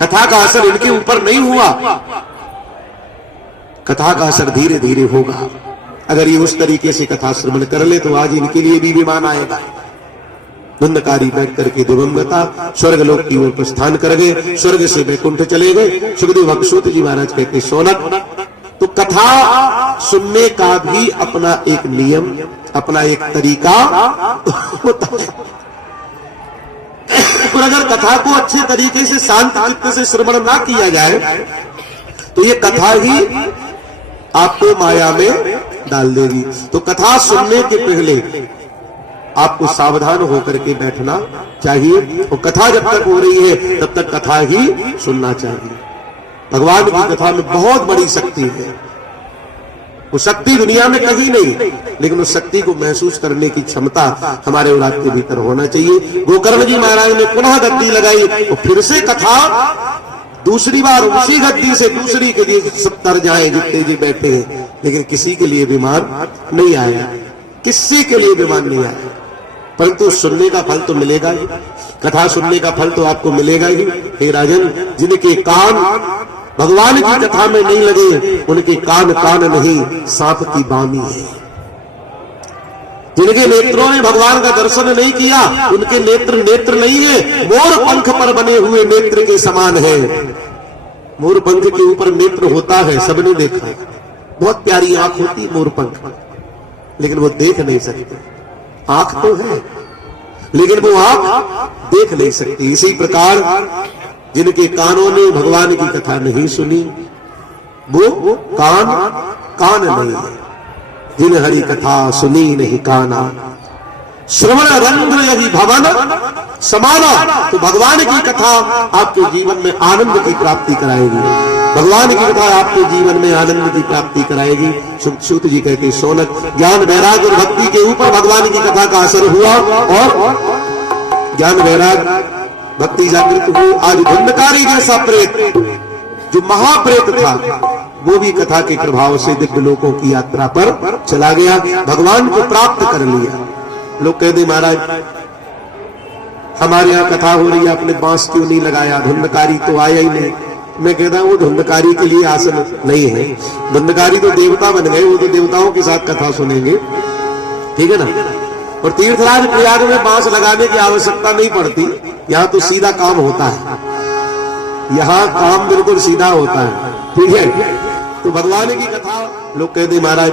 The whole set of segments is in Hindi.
कथा का असर इनके ऊपर नहीं हुआ, कथा का असर धीरे धीरे होगा। अगर ये उस तरीके से कथा श्रवण कर ले तो आज इनके लिए भी विमान आएगा। धुंधकारी बैठ करके दिवंगता स्वर्ग लोक की ओर प्रस्थान कर गए, स्वर्ग से वैकुंठ चले गए। सुखदेव भगसूत जी महाराज कहते सोनक, तो कथा सुनने का भी अपना एक नियम, अपना एक तरीका होता है। पर अगर कथा को अच्छे तरीके से शांत चित्त से श्रवण ना किया जाए तो ये कथा ही आपको माया में डाल देगी। तो कथा सुनने के पहले आपको सावधान होकर के बैठना चाहिए, और कथा जब तक हो रही है तब तक कथा ही सुनना चाहिए। भगवान की कथा में बहुत बड़ी शक्ति है। वो शक्ति दुनिया में कहीं नहीं, लेकिन उस शक्ति को महसूस करने की क्षमता हमारे और आपके भीतर होना चाहिए। गोकर्ण जी महाराज ने पुनः गद्दी लगाई और फिर से कथा दूसरी बार उसी गद्दी से दूसरी के लिए 70 जाए जितने जी बैठे हैं, लेकिन किसी के लिए विमान नहीं आया, किसी के लिए विमान नहीं आया। परंतु सुनने का फल तो मिलेगा ही, कथा सुनने का फल तो आपको मिलेगा ही। हे राजन, जिनके कान भगवान की कथा में नहीं लगे उनके कान कान नहीं सांप की बामी है। जिनके नेत्रों ने भगवान का दर्शन नहीं किया उनके नेत्र नेत्र नहीं है, मोर पंख पर बने हुए नेत्र के समान है। मोर पंख के ऊपर नेत्र होता है, सबने देखा है, बहुत प्यारी आंख होती मोर पंख, लेकिन वो देख नहीं सकते। आंख तो है लेकिन वो आंख देख नहीं सकती। इसी प्रकार जिनके कानों ने भगवान की कथा नहीं सुनी वो कान कान नहीं है। जिन हरि कथा सुनी नहीं काना, श्रवण रंध्र यही भवन समाना। तो भगवान की कथा आपके जीवन में आनंद की प्राप्ति कराएगी, भगवान की कथा आपके जीवन में आनंद की प्राप्ति कराएगी। सूत जी कहते सोनक, ज्ञान वैराग्य और भक्ति के ऊपर भगवान की कथा का असर हुआ और ज्ञान वैराग्य भक्ति जागृत हुई। आज धुंधकारी जैसा प्रेत जो महाप्रेत था वो भी कथा के प्रभाव से दिव्य लोकों की यात्रा पर चला गया, भगवान को प्राप्त कर लिया। लोग कहते महाराज हमारे यहाँ कथा हो रही है, आपने बांस क्यों नहीं लगाया, धुंधकारी तो आया ही नहीं। मैं कहता हूं वो धुंधकारी के लिए आसन नहीं है, धुंधकारी तो देवता बन गए, वो तो देवताओं के साथ कथा सुनेंगे, ठीक है ना। और तीर्थराज प्रयाग में बांस लगाने की आवश्यकता नहीं पड़ती, यहाँ तो सीधा काम होता है, यहाँ काम बिल्कुल सीधा होता है, ठीक है। तो भगवान की कथा लोग कहते महाराज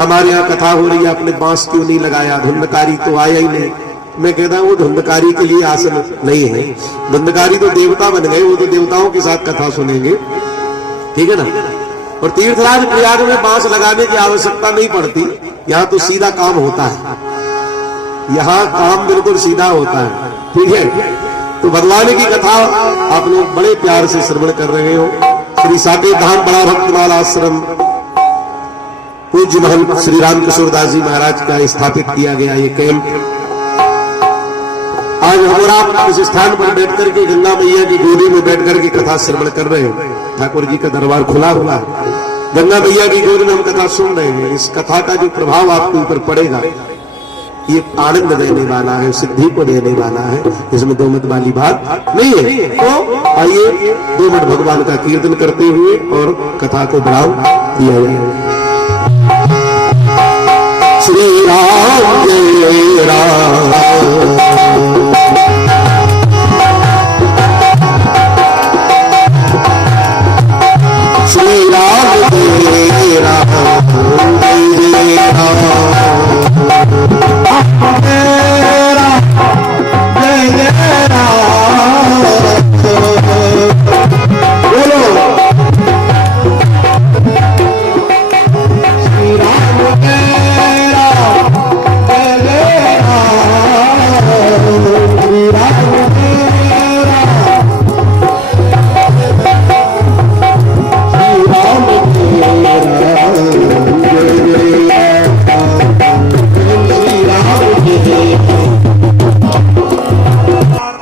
हमारे यहाँ कथा हो रही है, आपने बांस क्यों नहीं लगाया, धुंधकारी तो आया ही नहीं। मैं कहता हूं वो धुंधकारी के लिए आसन नहीं है, धुंधकारी तो देवता बन गए, वो तो देवताओं के साथ कथा सुनेंगे, ठीक है ना। और तीर्थराज प्रयाग में बांस लगाने की आवश्यकता नहीं पड़ती, यहाँ तो सीधा काम होता है, यहाँ काम बिल्कुल सीधा होता है, ठीक है। तो भगवान की कथा आप लोग बड़े प्यार से श्रवण कर रहे हो। श्री साकेत धाम बड़ा भक्तमाल आश्रम पूज्य महंत श्री राम किशोरदास जी महाराज का स्थापित किया गया ये कैंप आज हम आप इस स्थान पर बैठ करके गंगा मैया की गोदी में बैठ करके कथा श्रवण कर रहे हैं। ठाकुर जी का दरबार खुला हुआ है, गंगा मैया की गोद में हम कथा सुन रहे हैं। इस कथा का जो प्रभाव आपके ऊपर पड़ेगा ये आनंद देने वाला है, सिद्धि को देने वाला है, इसमें दो मत वाली बात नहीं है। तो आइए 2 मिनट भगवान का कीर्तन करते हुए और कथा को बढ़ाव दिया जाए। श्री राम जय राम, श्री राम जय राम, जय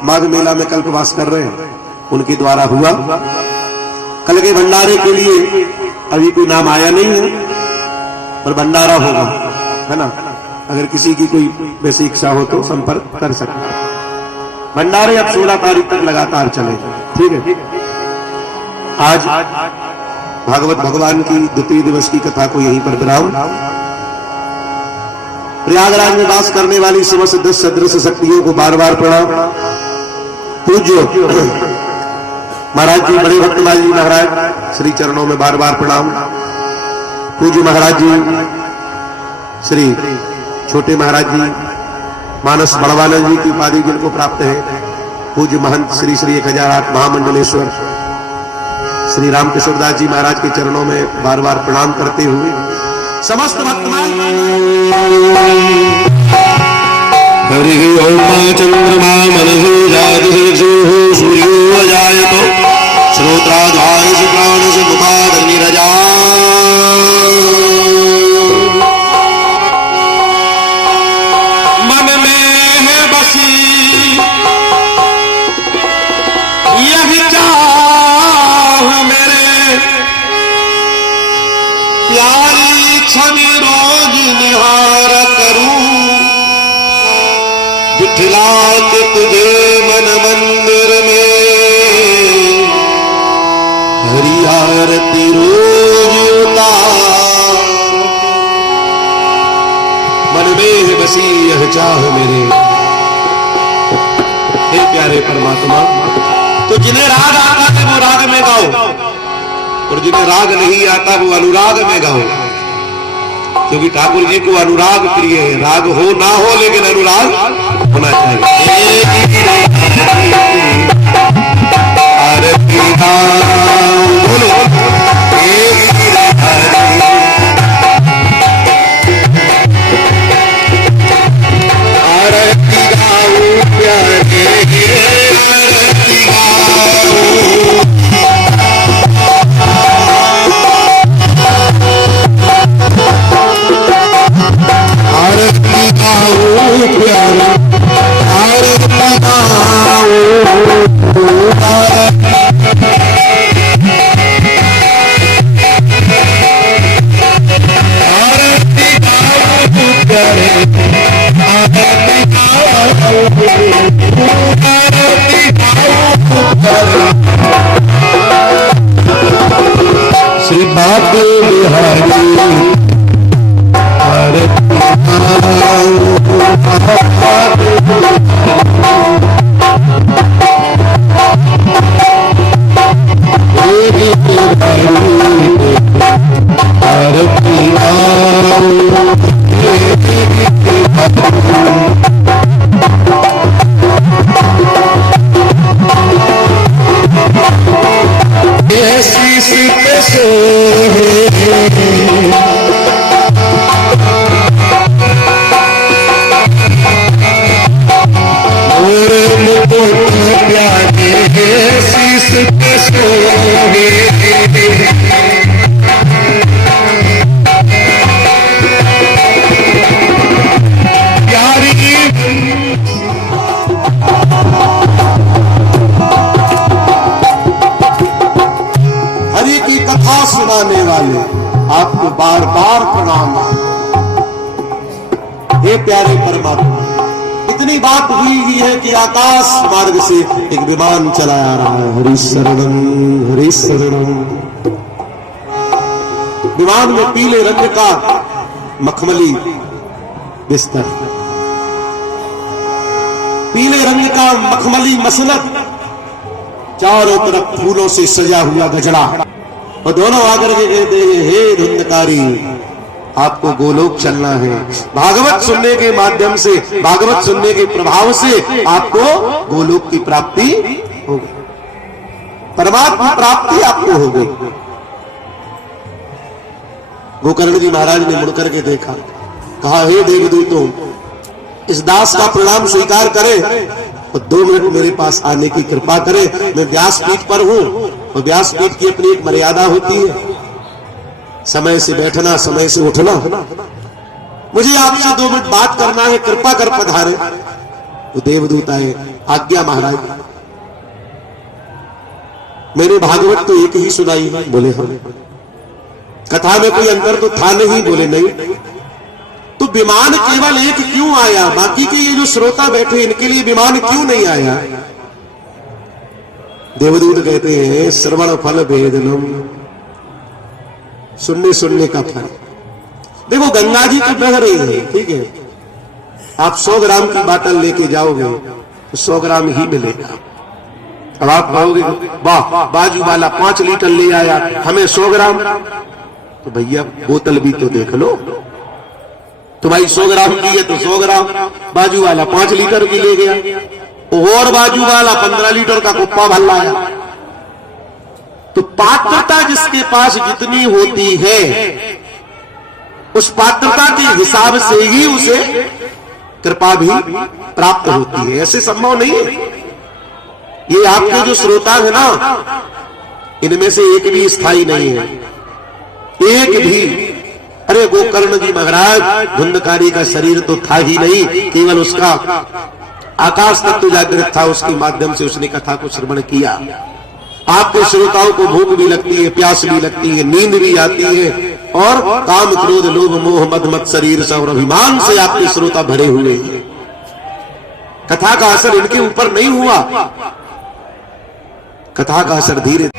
माघ मेला में कल्पवास कर रहे हैं, उनके द्वारा हुआ। कल के भंडारे के लिए अभी कोई नाम आया नहीं है, पर भंडारा होगा, है ना। अगर किसी की कोई वैसी इच्छा हो तो संपर्क कर सकते हैं। भंडारे अब 16 तारीख तक लगातार चले। ठीक है, आज भागवत भगवान की द्वितीय दिवस की कथा को यहीं पर विराम। प्रयागराज में वास करने वाली समस्त 10 सदृश शक्तियों को बार बार प्रणाम। पूज्य महाराज जी, बड़े भक्तमाल जी महाराज श्री चरणों में बार बार प्रणाम। पूज्य महाराज जी श्री छोटे महाराज जी मानस बड़वानंद जी की उपाधि जिनको प्राप्त है। पूज्य महंत श्री श्री 1008 महामंडलेश्वर श्री रामकिशोरदास जी महाराज के चरणों में बार बार प्रणाम करते हुए समस्त भक्तमान हरि ओम चंद्रमा मनसो जातसो सूर्यो अजायतो श्रोत्राद्वाय प्राण से मुखादग्निरजा मन में है बसी यह चाह मेरे प्यारी छवि रोज निहार करूं बिठला के तुझे मन मंदिर में हरि आरती रोज उतार। मन में है बसी यह चाह मेरे, हे प्यारे परमात्मा, तो जिन्हें राग आता है वो राग में गाओ और जिन्हें राग नहीं आता वो अनुराग में गाओ, क्योंकि ठाकुर जी को अनुराग प्रिय है। राग हो ना हो लेकिन अनुराग होना चाहिए। आरती बोलो आरती गाओ प्यारे, आरती गाओ आरती गाओ प्यारे, आरती गाओ श्री बाबे बिहारी आरती सुनाने वाले आपको बार बार प्रणाम। हे प्यारे परमात्मा, इतनी बात हुई है कि आकाश मार्ग से एक विमान चला आ रहा है। हरि शरणम हरि शरणम। विमान में पीले रंग का मखमली बिस्तर, पीले रंग का मखमली मसनद, चारों तरफ फूलों से सजा हुआ गजरा, और दोनों आकर के कहते हैं, हे धुंधकारी, आपको गोलोक चलना है। भागवत सुनने के माध्यम से, भागवत सुनने के प्रभाव से आपको गोलोक की प्राप्ति हो गई, परमात्मा प्राप्ति आपको हो गई। गोकर्ण जी महाराज ने मुड़कर के देखा, कहा, हे देवदूतों, इस दास का प्रणाम स्वीकार करें और 2 मिनट मेरे पास आने की कृपा करें। मैं व्यासपीठ पर हूं और व्यासपीठ की अपनी एक मर्यादा होती है, समय से बैठना, समय से उठना। मुझे आपसे 2 मिनट बात करना है, कृपा कर पधारे। वो देवदूत आए, आज्ञा महाराज। मैंने भागवत तो एक ही सुनाई है। बोले हाँ। कथा में कोई अंतर तो था नहीं? बोले नहीं। तो विमान केवल एक क्यों आया, बाकी के ये जो श्रोता बैठे इनके लिए विमान क्यों नहीं आया? देवदूत कहते हैं श्रवण फल भेदनम, सुनने सुनने का फल। देखो गंगा जी तो बह रही है, ठीक है, आप 100 ग्राम की बाटल लेके जाओगे तो 100 ग्राम ही मिलेगा। अब आप कहोगे वाह बाजू वाला 5 लीटर ले आया, हमें 100 ग्राम, तो भैया बोतल भी तो देख लो, तुम्हारी 100 ग्राम की है तो 100 ग्राम, बाजू वाला 5 लीटर की ले गया, और बाजू वाला 15 लीटर का कुप्पा भर लाया। तो पात्रता जिसके पास जितनी होती है उस पात्रता के हिसाब से ही उसे कृपा भी प्राप्त होती है, ऐसे संभव नहीं है। ये आपके जो श्रोता है ना, इनमें से एक भी स्थायी नहीं है, एक भी। अरे गोकर्ण जी महाराज, धुंधकारी का शरीर तो था ही नहीं, केवल उसका आकाश तत्व जागृत था, उसके माध्यम से उसने कथा को श्रवण किया। आपके श्रोताओं को भूख भी लगती है, प्यास भी लगती है, नींद भी आती है, और काम क्रोध लोभ मोह मद मत शरीर से और अभिमान से आपके श्रोता भरे हुए हैं। कथा का असर इनके ऊपर नहीं हुआ, कथा का असर धीरे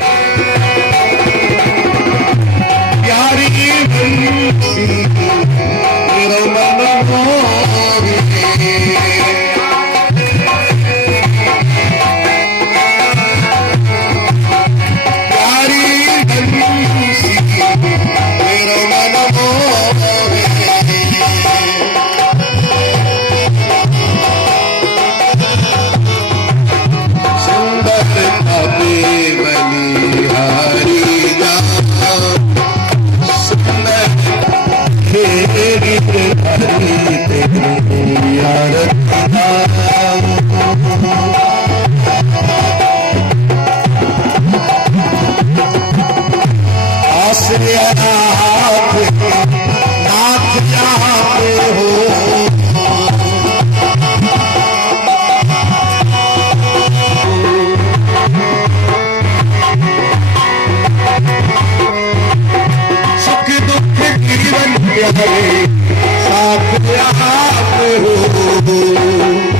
साथ यहाँ पे हो।